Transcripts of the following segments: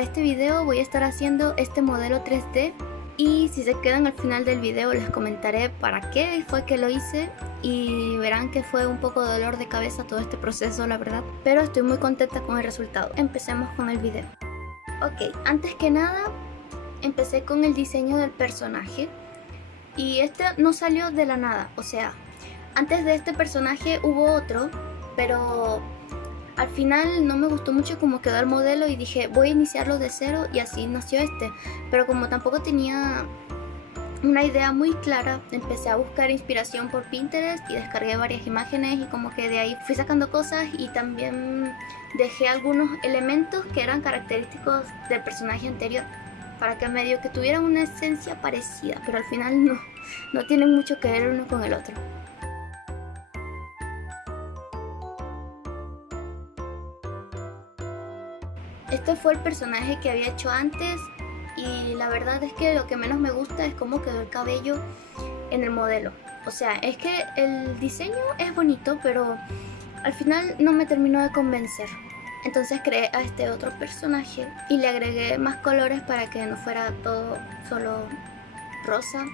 para este video voy a estar haciendo este modelo 3D y si se quedan al final del video les comentaré para qué fue que lo hice y verán que fue un poco de dolor de cabeza todo este proceso, la verdad, pero estoy muy contenta con el resultado. Empecemos con el video. Ok, antes que nada empecé con el diseño del personaje y este no salió de la nada, o sea, antes de este personaje hubo otro, pero al final no me gustó mucho cómo quedó el modelo y dije voy a iniciarlo de cero y así nació este. Pero como tampoco tenía una idea muy clara, empecé a buscar inspiración por Pinterest y descargué varias imágenes y como que de ahí fui sacando cosas y también dejé algunos elementos que eran característicos del personaje anterior para que medio que tuvieran una esencia parecida, pero al final no tienen mucho que ver uno con el otro. Este fue el personaje que había hecho antes y la verdad es que lo que menos me gusta es cómo quedó el cabello en el modelo. O sea, es que el diseño es bonito, pero al final no me terminó de convencer. Entonces creé a este otro personaje y le agregué más colores para que no fuera todo solo rosa.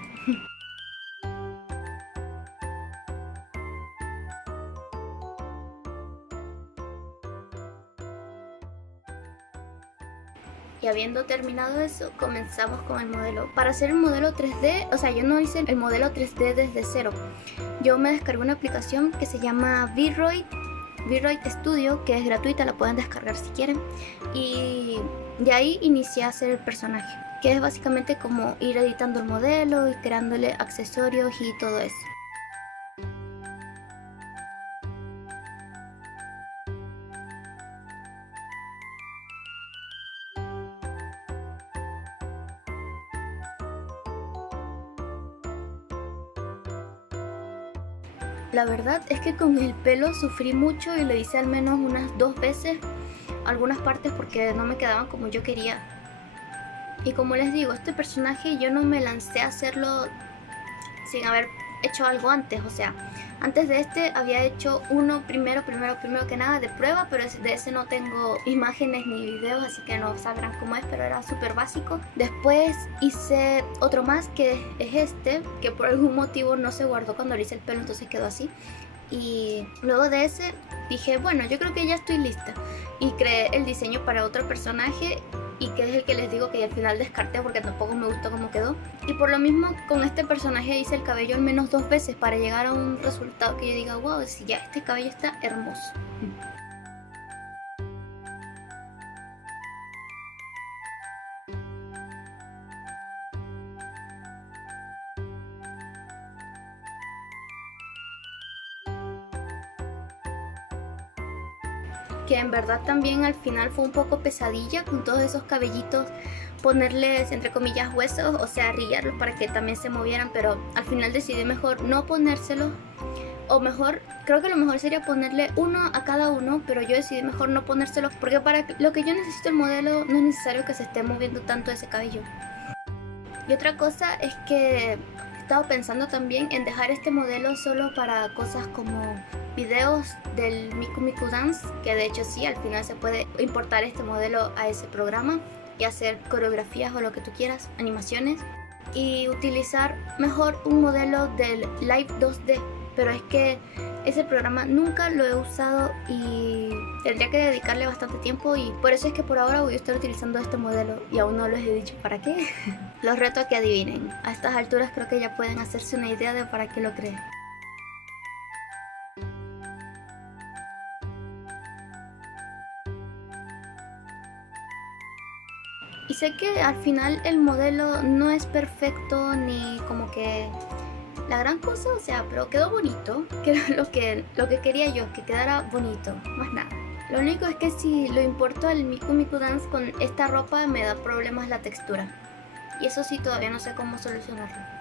Y habiendo terminado eso, comenzamos con el modelo. Para hacer el modelo 3D, o sea, yo no hice el modelo 3D desde cero. Yo me descargué una aplicación que se llama V-Roid Studio, que es gratuita, la pueden descargar si quieren. Y de ahí inicié a hacer el personaje, que es básicamente como ir editando el modelo y creándole accesorios y todo eso. La verdad es que con el pelo sufrí mucho y lo hice al menos unas 2 veces, algunas partes porque no me quedaban como yo quería. Y como les digo, este personaje yo no me lancé a hacerlo sin haber hecho algo antes, o sea, antes de este había hecho uno primero que nada de prueba, pero de ese no tengo imágenes ni videos, así que no sabrán cómo es, pero era súper básico. Después hice otro más que es este, que por algún motivo no se guardó cuando le hice el pelo, entonces quedó así. Y luego de ese dije, bueno, yo creo que ya estoy lista y creé el diseño para otro personaje y que es el que les digo que al final descarté porque tampoco me gustó cómo quedó. Y por lo mismo con este personaje hice el cabello al menos 2 veces para llegar a un resultado que yo diga, wow, si ya este cabello está hermoso. Que en verdad también al final fue un poco pesadilla con todos esos cabellitos, ponerles entre comillas huesos, o sea, rillarlos para que también se movieran, pero al final decidí mejor no ponérselos, o mejor, creo que lo mejor sería ponerle uno a cada uno, pero yo decidí mejor no ponérselos porque para lo que yo necesito el modelo no es necesario que se esté moviendo tanto ese cabello. Y otra cosa es que he estado pensando también en dejar este modelo solo para cosas como videos del Miku Miku Dance, que de hecho sí, al final se puede importar este modelo a ese programa y hacer coreografías o lo que tú quieras, animaciones, y utilizar mejor un modelo del Live 2D, pero es que ese programa nunca lo he usado y tendría que dedicarle bastante tiempo y por eso es que por ahora voy a estar utilizando este modelo y aún no les he dicho para qué. Los reto a que adivinen. A estas alturas creo que ya pueden hacerse una idea de para qué lo creé. Y sé que al final el modelo no es perfecto ni como que la gran cosa, o sea, pero quedó bonito, que era lo que quería yo, que quedara bonito, más nada. Lo único es que si lo importo al Miku Miku Dance con esta ropa me da problemas la textura. Y eso sí, todavía no sé cómo solucionarlo.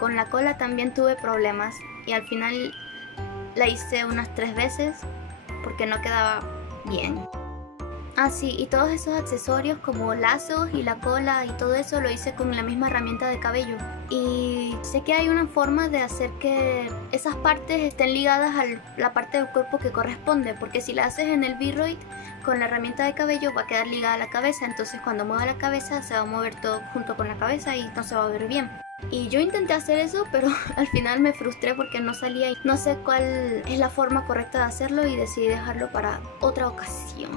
Con la cola también tuve problemas y al final la hice unas 3 veces porque no quedaba bien. Ah, sí, y todos esos accesorios como lazos y la cola y todo eso lo hice con la misma herramienta de cabello. Y sé que hay una forma de hacer que esas partes estén ligadas a la parte del cuerpo que corresponde, porque si la haces en el V-Roid con la herramienta de cabello va a quedar ligada a la cabeza, entonces cuando mueva la cabeza se va a mover todo junto con la cabeza y no se va a ver bien. Y yo intenté hacer eso, pero al final me frustré porque no salía y no sé cuál es la forma correcta de hacerlo y decidí dejarlo para otra ocasión.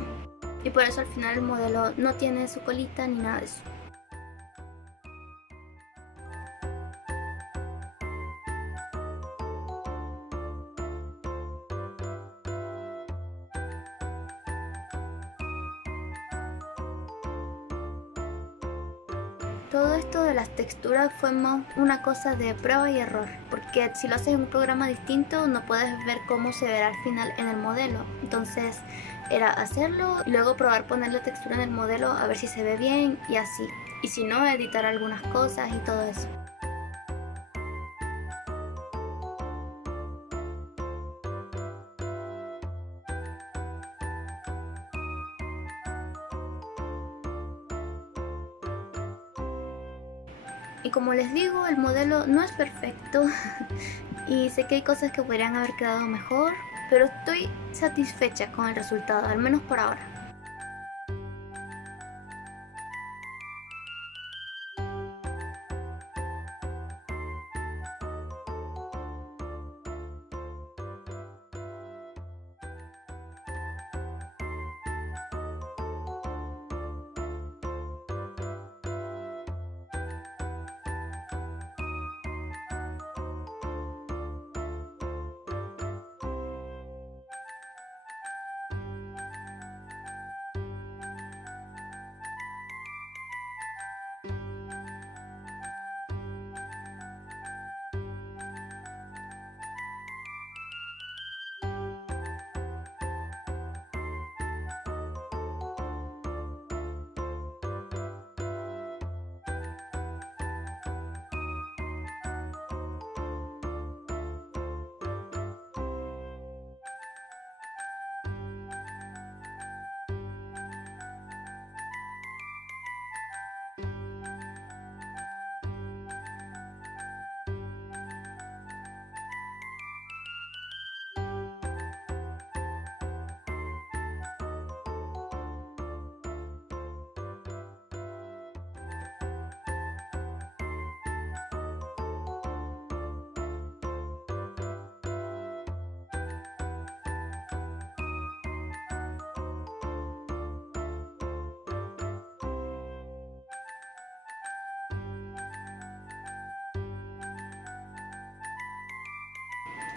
Y por eso al final el modelo no tiene su colita ni nada de eso. Todo esto de las texturas fue más una cosa de prueba y error, porque si lo haces en un programa distinto no puedes ver cómo se verá al final en el modelo. Entonces era hacerlo y luego probar poner la textura en el modelo a ver si se ve bien y así. Y si no, editar algunas cosas y todo eso. Y como les digo, el modelo no es perfecto y sé que hay cosas que podrían haber quedado mejor, pero estoy satisfecha con el resultado, al menos por ahora.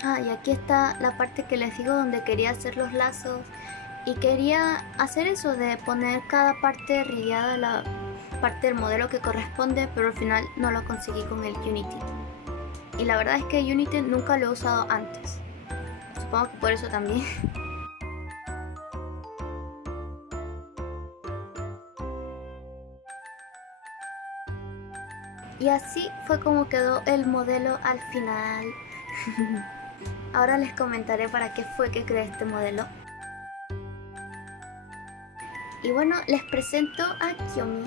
Ah, y aquí está la parte que les digo donde quería hacer los lazos y quería hacer eso de poner cada parte rideada a la parte del modelo que corresponde, pero al final no lo conseguí con el Unity. Y la verdad es que Unity nunca lo he usado antes. Supongo que por eso también. Y así fue como quedó el modelo al final. Ahora les comentaré para qué fue que creé este modelo. Y bueno, les presento a Kiyomi.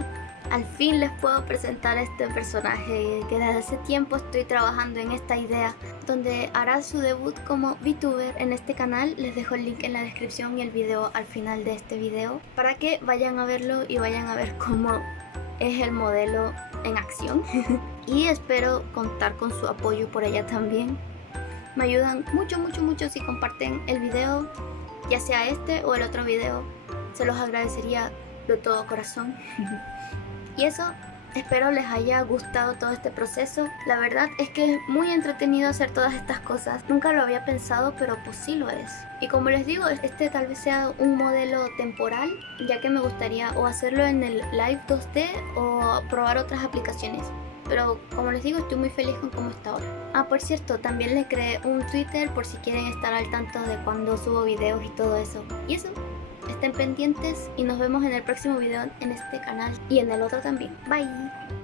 Al fin les puedo presentar a este personaje que desde hace tiempo estoy trabajando en esta idea, donde hará su debut como VTuber en este canal. Les dejo el link en la descripción y el video al final de este video para que vayan a verlo y vayan a ver cómo es el modelo en acción. Y espero contar con su apoyo por allá también. Me ayudan mucho si comparten el video, ya sea este o el otro video. Se los agradecería de todo corazón. Y eso, espero les haya gustado todo este proceso. La verdad es que es muy entretenido hacer todas estas cosas. Nunca lo había pensado, pero pues sí lo es. Y como les digo, este tal vez sea un modelo temporal, ya que me gustaría o hacerlo en el Live 2D o probar otras aplicaciones. Pero como les digo, estoy muy feliz con cómo está ahora. Ah, por cierto, también les creé un Twitter por si quieren estar al tanto de cuando subo videos y todo eso. Y eso, estén pendientes y nos vemos en el próximo video en este canal y en el otro también. Bye.